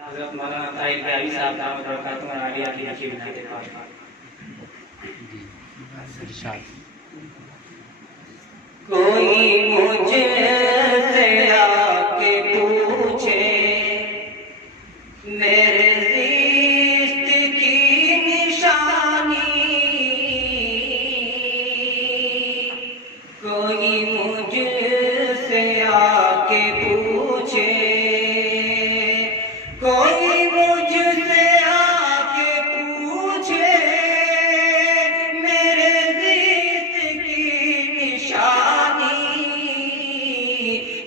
حضرت مولانا طاہر پیاری صاحب دعوت برکاتہ اور عالیہ کی لکھی بناتے ہیں. کوئی مجھ سے آ کے پوچھے میرے زیست کی نشانی، کوئی مجھ سے آ کے پوچھے، کوئی مجھ سے آ کے پوچھے میرے زیست کی نشانی،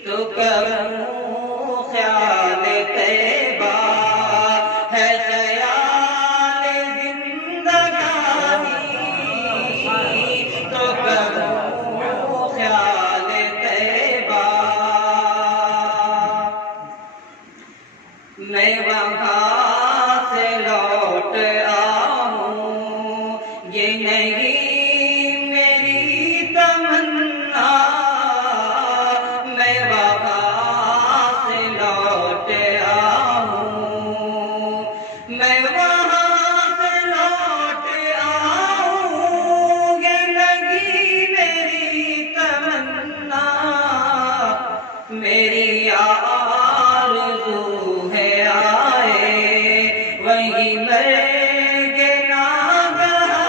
تو کروں خیال طیبہ ہے خیال زندگانی، تو کروں خیال طیبہ. میں وہاں سے لوٹ آؤں یہ نہیں میری تمنا، میں وہاں سے لوٹ آؤں، میں وہاں سے لوٹ آؤں یہ نہیں میری تمنا، میری آرزو ہے آئے وہی مرگ ناگہانی،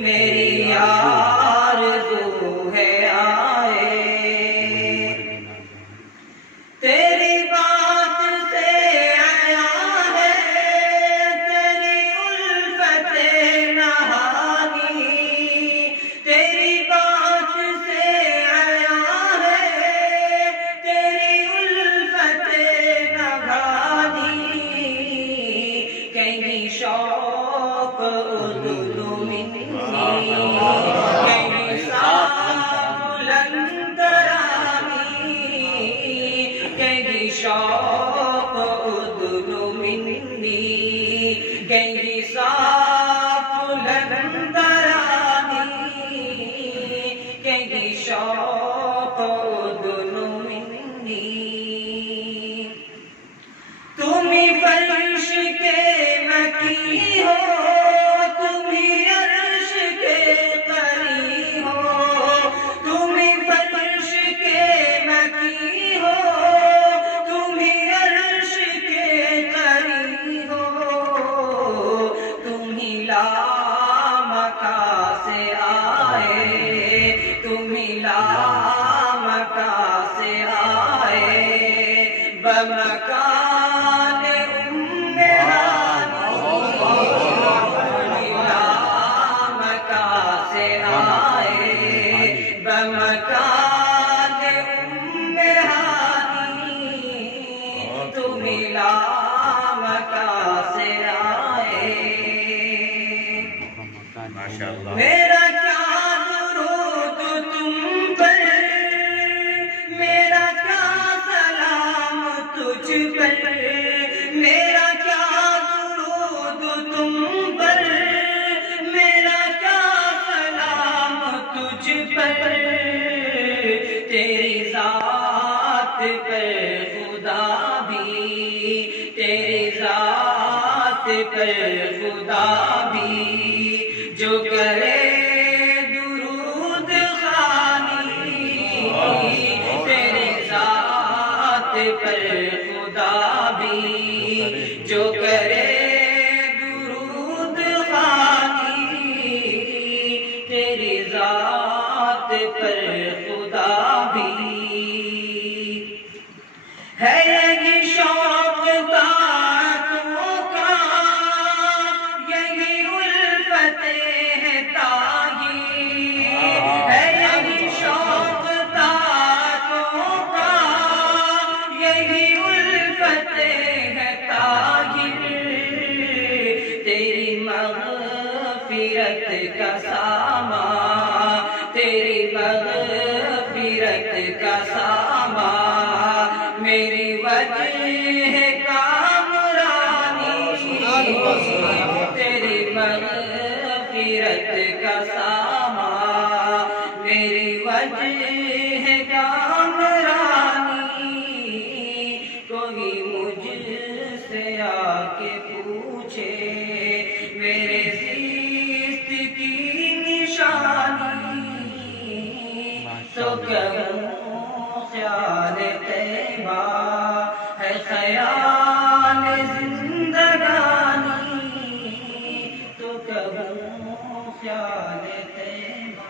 میری آرزو ہے آئے. تیری بات سے آیا ہے تیری الفت نہانی، تیری بات سے آیا ہے تیری الفت نہانی، کہیں شوق عدل منی کہیں صاف بلند رانی، کہیں شوق عدل منی کہیں صاف بلند رانی، کہیں شوق عدل منی. تم ہی فرش کے مکی ہو، تم ہی عرش کے قری ہو، تم ہی فرش کے مکی ہو، تم ہی عرش کے قری ہو، تم ہی لامکا سے آئے، تم ہی لامکا سے آئے بمکان ام رانی، لامکا سے آئے بمکان ام رانی، تم لامکا سے آئے. میرا کیا درود تم پر، میرا کیا سلام تجھ پر، میرا کیا درود تم پر، میرا کیا سلام تجھ پر، تیری ذات پر خدا بھی، تیری ذات پر خدا بھی جو کرے درود خوانی، تیری ذات پر خدا بھی جو کرے درود خوانی، تیری ذات پر خدا بھی. ہے یہی شوق طاعتوں کا، یہی الفت ہے تاہی، ہے یہی شوق طاعتوں کا، یہی الفت ہے تاہی، تیری مغفرت کا سامان، تیری مغفرت کا سامان، میری وجہ کامرانی، تیری مغفرت کا سامان، میری وجہ کامرانی، کوئی خیال زندگانی تو کروں خیال خیمہ.